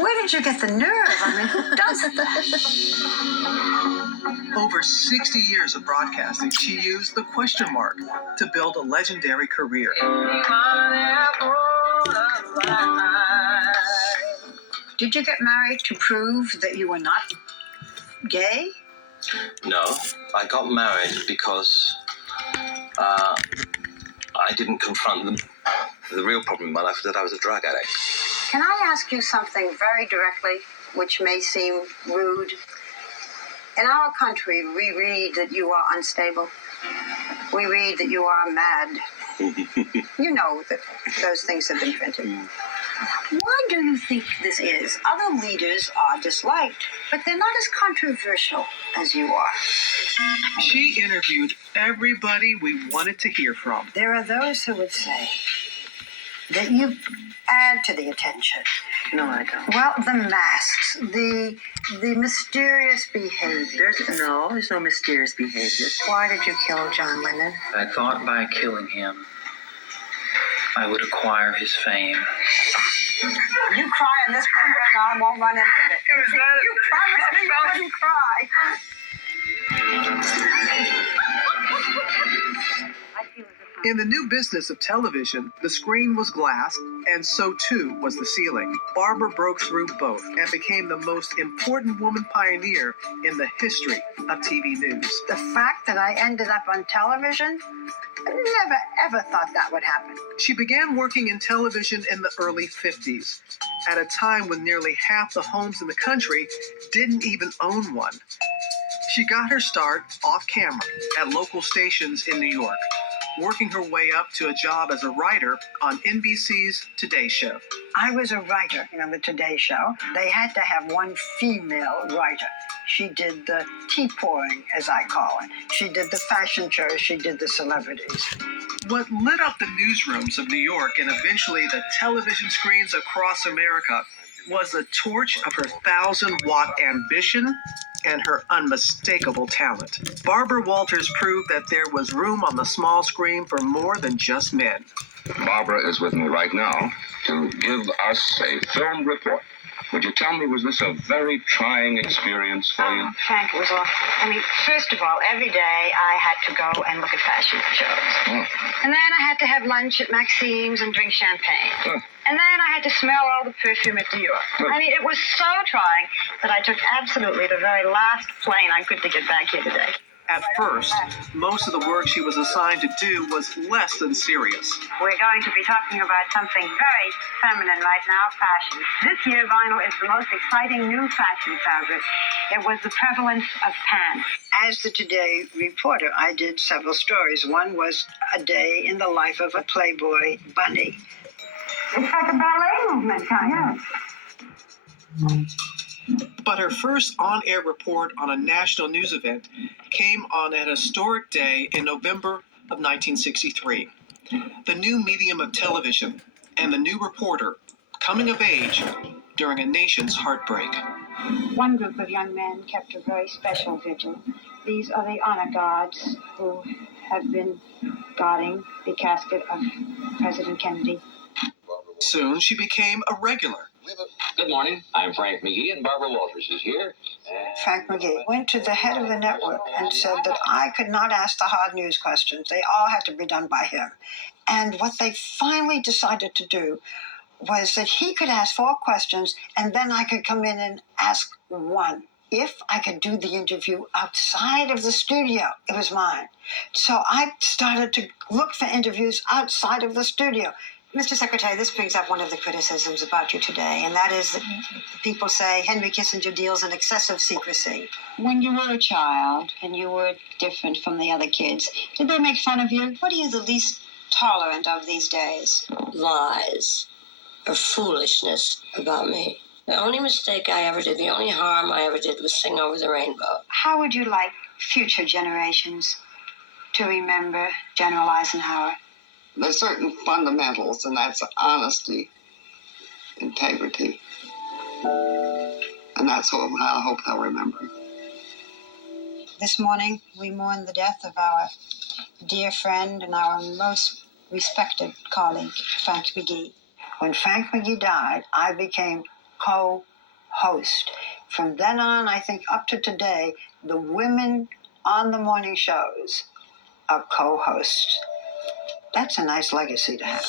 Where did you get the nerve? I mean, who does that? Over 60 years of broadcasting, she used the question mark to build a legendary career. Did you get married to prove that you were not gay? No, I got married because I didn't confront the real problem in my life, that I was a drug addict. Can I ask you something very directly, which may seem rude? In our country, we read that you are unstable. We read that you are mad. You know that those things have been printed. Why do you think this is? Other leaders are disliked, but they're not as controversial as you are. She interviewed everybody we wanted to hear from. There are those who would say that you add to the attention. No, I don't. Well, the masks, the mysterious behavior. There's no mysterious behavior. Why did you kill John Lennon? I thought by killing him, I would acquire his fame. You cry in this room right now, I won't run into it. You promised me you wouldn't cry. In the new business of television, the screen was glass, and so too was the ceiling. Barbara broke through both and became the most important woman pioneer in the history of TV news. The fact that I ended up on television, I never ever thought that would happen. She began working in television in the early 50s, at a time when nearly half the homes in the country didn't even own one. She got her start off camera at local stations in New York, working her way up to a job as a writer on NBC's Today Show. I was a writer on the Today Show. They had to have one female writer. She did the tea pouring, as I call it. She did the fashion shows. She did the celebrities. What lit up the newsrooms of New York and eventually the television screens across America was the torch of her 1,000-watt ambition and her unmistakable talent. Barbara Walters proved that there was room on the small screen for more than just men. Barbara is with me right now to give us a film report. Would you tell me, was this a very trying experience for you? Frank, it was awful. I mean, first of all, every day I had to go and look at fashion shows. Oh. And then I had to have lunch at Maxine's and drink champagne. Huh. And then I had to smell all the perfume at Dior. I mean, it was so trying that I took absolutely the very last plane I could to get back here today. At first, most of the work she was assigned to do was less than serious. We're going to be talking about something very feminine right now, fashion. This year, vinyl is the most exciting new fashion fabric. It was the prevalence of pants. As the Today reporter, I did several stories. One was a day in the life of a Playboy bunny. It's like a ballet movement, kind of. But her first on-air report on a national news event came on an historic day in November of 1963. The new medium of television and the new reporter coming of age during a nation's heartbreak. One group of young men kept a very special vigil. These are the honor guards who have been guarding the casket of President Kennedy. Soon she became a regular. Good morning. I'm Frank McGee, and Barbara Walters is here. Frank McGee went to the head of the network and said that I could not ask the hard news questions. They all had to be done by him. And what they finally decided to do was that he could ask 4 questions, and then I could come in and ask 1. If I could do the interview outside of the studio, it was mine. So I started to look for interviews outside of the studio. Mr. Secretary, this brings up one of the criticisms about you today, and that is that people say Henry Kissinger deals in excessive secrecy. When you were a child and you were different from the other kids, did they make fun of you? What are you the least tolerant of these days? Lies or foolishness about me. The only mistake I ever did, the only harm I ever did was sing Over the Rainbow. How would you like future generations to remember General Eisenhower? There's certain fundamentals, and that's honesty, integrity, and that's what I hope they'll remember. This morning, we mourn the death of our dear friend and our most respected colleague, Frank McGee. When Frank McGee died, I became co-host. From then on, I think up to today, the women on the morning shows are co-hosts. That's a nice legacy to have.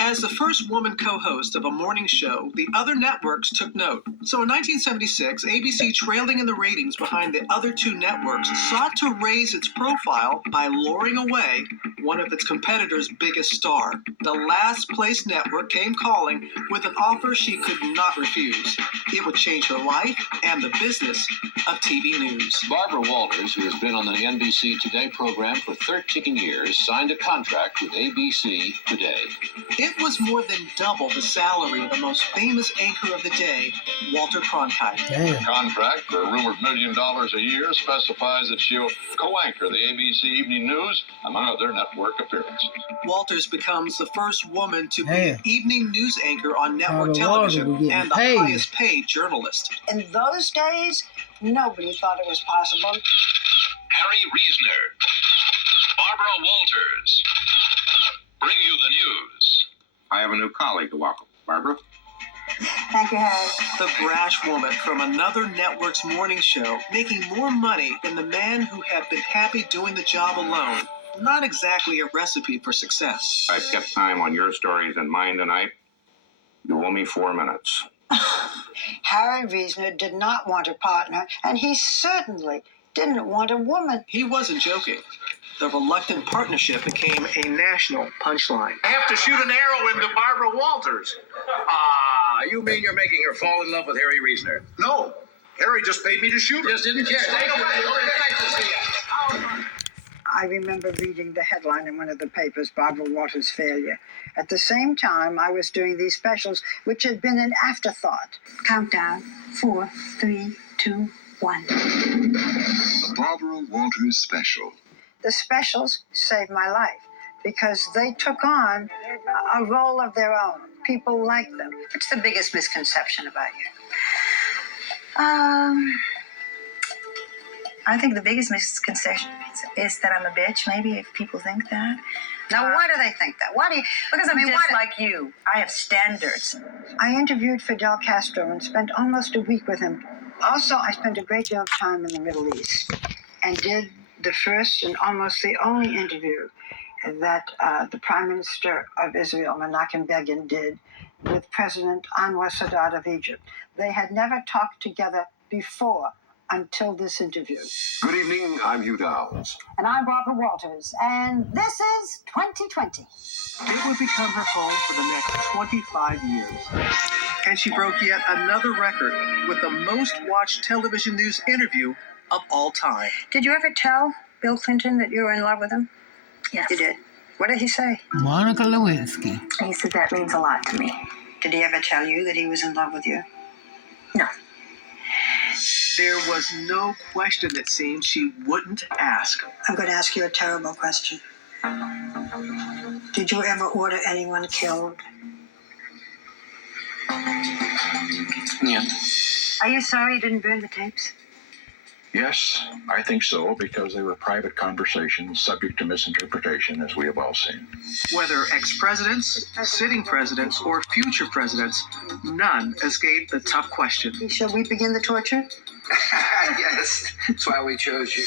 As the first woman co-host of a morning show, the other networks took note. So in 1976, ABC, trailing in the ratings behind the other two networks, sought to raise its profile by luring away one of its competitors' biggest star. The Last Place Network came calling with an offer she could not refuse. It would change her life and the business of TV news. Barbara Walters, who has been on the NBC Today program for 13 years, signed a contract with ABC Today. It was more than double the salary of the most famous anchor of the day, Walter Cronkite. Damn. The contract for a rumored $1 million a year specifies that she'll co-anchor the ABC Evening News, among other network appearances. Walters becomes the first woman to be Damn. an evening news anchor on network Barbara Walters television was getting and the paid. highest paid journalist. In those days, nobody thought it was possible. Harry Reasoner, Barbara Walters, bring you the news. I have a new colleague to welcome. Barbara? Thank you, Harry. The brash woman from another network's morning show, making more money than the man who had been happy doing the job alone. Not exactly a recipe for success. I've kept time on your stories and mine tonight. You owe me 4 minutes. Harry Reasoner did not want a partner, and he certainly didn't want a woman. He wasn't joking. The reluctant partnership became a national punchline. I have to shoot an arrow into Barbara Walters. You mean you're making her fall in love with Harry Reasoner? No. Harry just paid me to shoot her. Just didn't care. I remember reading the headline in one of the papers, Barbara Walters' failure. At the same time, I was doing these specials, which had been an afterthought. Countdown. 4, 3, 2, 1. The Barbara Walters Special. The specials saved my life because they took on a role of their own. People liked them. What's the biggest misconception about you? I think the biggest misconception is that I'm a bitch, maybe, if people think that. Now, why do they think that? Why do you? Because I'm just why like you. I have standards. I interviewed Fidel Castro and spent almost a week with him. Also, I spent a great deal of time in the Middle East and did the first and almost the only interview that the Prime Minister of Israel, Menachem Begin, did with President Anwar Sadat of Egypt. They had never talked together before until this interview. Good evening, I'm Hugh Downs. And I'm Barbara Walters, and this is 2020. It would become her home for the next 25 years. And she broke yet another record with the most watched television news interview of all time. Did you ever tell Bill Clinton that you were in love with him? Yes. You did. What did he say? Monica Lewinsky. He said that means a lot to me. Did he ever tell you that he was in love with you? No. There was no question, it seemed, she wouldn't ask. I'm going to ask you a terrible question. Did you ever order anyone killed? Yeah. Are you sorry you didn't burn the tapes? Yes, I think so, because they were private conversations subject to misinterpretation, as we have all seen. Whether ex-presidents, sitting presidents, or future presidents, none escaped the tough question. Shall we begin the torture? Yes, that's why we chose you.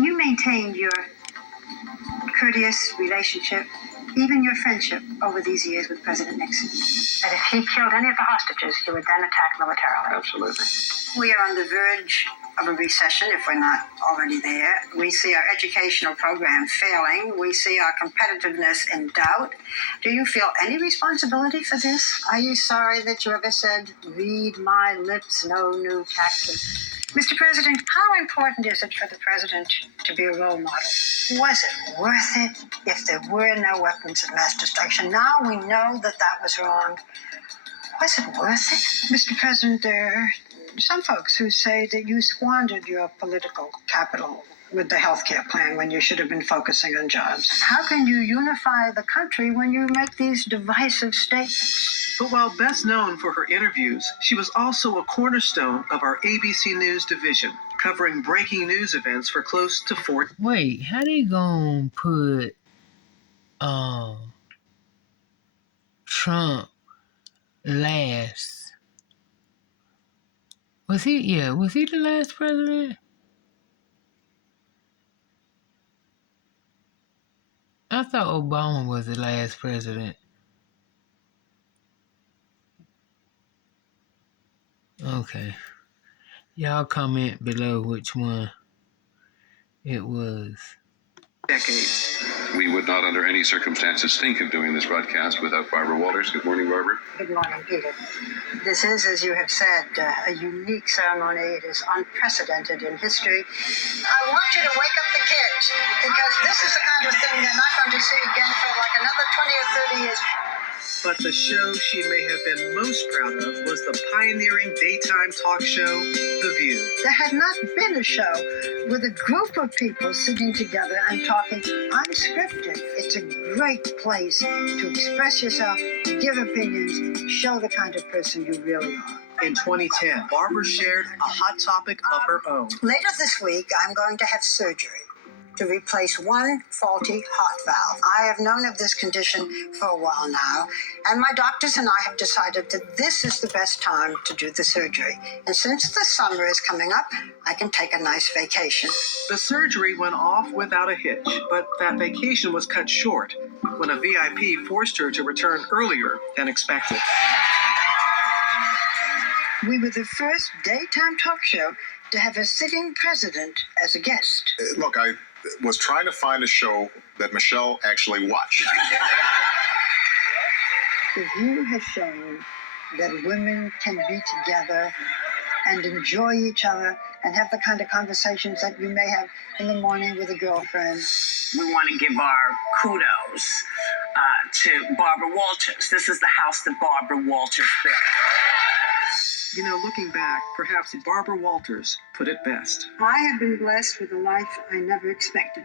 You maintained your courteous relationship, even your friendship, over these years with President Nixon. That if he killed any of the hostages, he would then attack militarily. Absolutely. We are on the verge of a recession, if we're not already there. We see our educational program failing. We see our competitiveness in doubt. Do you feel any responsibility for this? Are you sorry that you ever said, "Read my lips, no new taxes"? Mr. President, how important is it for the president to be a role model? Was it worth it if there were no weapons of mass destruction? Now we know that that was wrong. Was it worth it? Mr. President, there are some folks who say that you squandered your political capital with the healthcare plan when you should have been focusing on jobs. How can you unify the country when you make these divisive statements? But while best known for her interviews, she was also a cornerstone of our ABC News division, covering breaking news events for close to 4 Wait, how they gonna put Trump last Was he? Yeah, was he the last president? I thought Obama was the last president. Okay. Y'all comment below which one it was. Decades. We would not, under any circumstances, think of doing this broadcast without Barbara Walters. Good morning, Barbara. Good morning, Peter. This is, as you have said, a unique ceremony. It is unprecedented in history. I want you to wake up the kids, because this is the kind of thing they're not going to see again for like another 20 or 30 years. But the show she may have been most proud of was the pioneering daytime talk show, The View. There had not been a show with a group of people sitting together and talking unscripted. It's a great place to express yourself, give opinions, show the kind of person you really are. In 2010, Barbara shared a hot topic of her own. Later this week, I'm going to have surgery to replace one faulty heart valve. I have known of this condition for a while now, and my doctors and I have decided that this is the best time to do the surgery. And since the summer is coming up, I can take a nice vacation. The surgery went off without a hitch, but that vacation was cut short when a VIP forced her to return earlier than expected. We were the first daytime talk show to have a sitting president as a guest. Look, I was trying to find a show that Michelle actually watched. The View has shown that women can be together and enjoy each other and have the kind of conversations that you may have in the morning with a girlfriend. We want to give our kudos to Barbara Walters. This is the house that Barbara Walters built. You know, looking back, perhaps Barbara Walters put it best. I have been blessed with a life I never expected.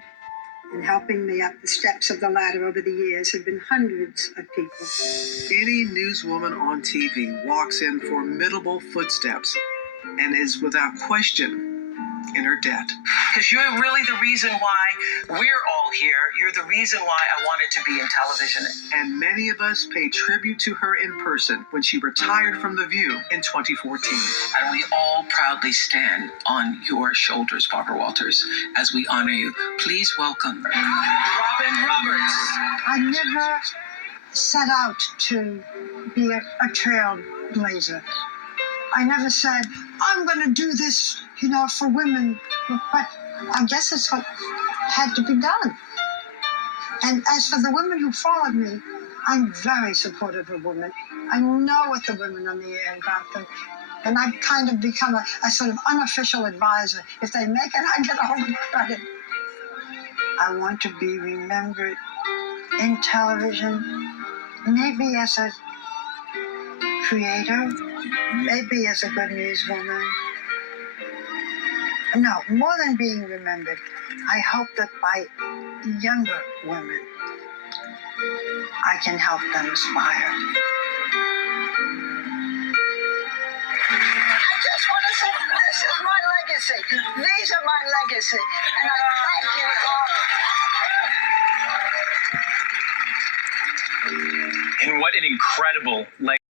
And helping me up the steps of the ladder over the years have been hundreds of people. Any newswoman on TV walks in formidable footsteps and is without question in her debt. Because you're really the reason why we're all here. You're the reason why I wanted to be in television. And many of us pay tribute to her in person when she retired from The View in 2014. And we all proudly stand on your shoulders, Barbara Walters, as we honor you. Please welcome Robin Roberts. I never set out to be a trailblazer. I never said, I'm going to do this, for women. But I guess it's what had to be done. And as for the women who followed me, I'm very supportive of women. I know what the women on the air about them. And I've kind of become a sort of unofficial advisor. If they make it, I get all the credit. I want to be remembered in television, maybe as a creator, maybe as a good newswoman. No, more than being remembered, I hope that by younger women, I can help them aspire. I just want to say, this is my legacy. These are my legacy. And I thank you all. And what an incredible legacy.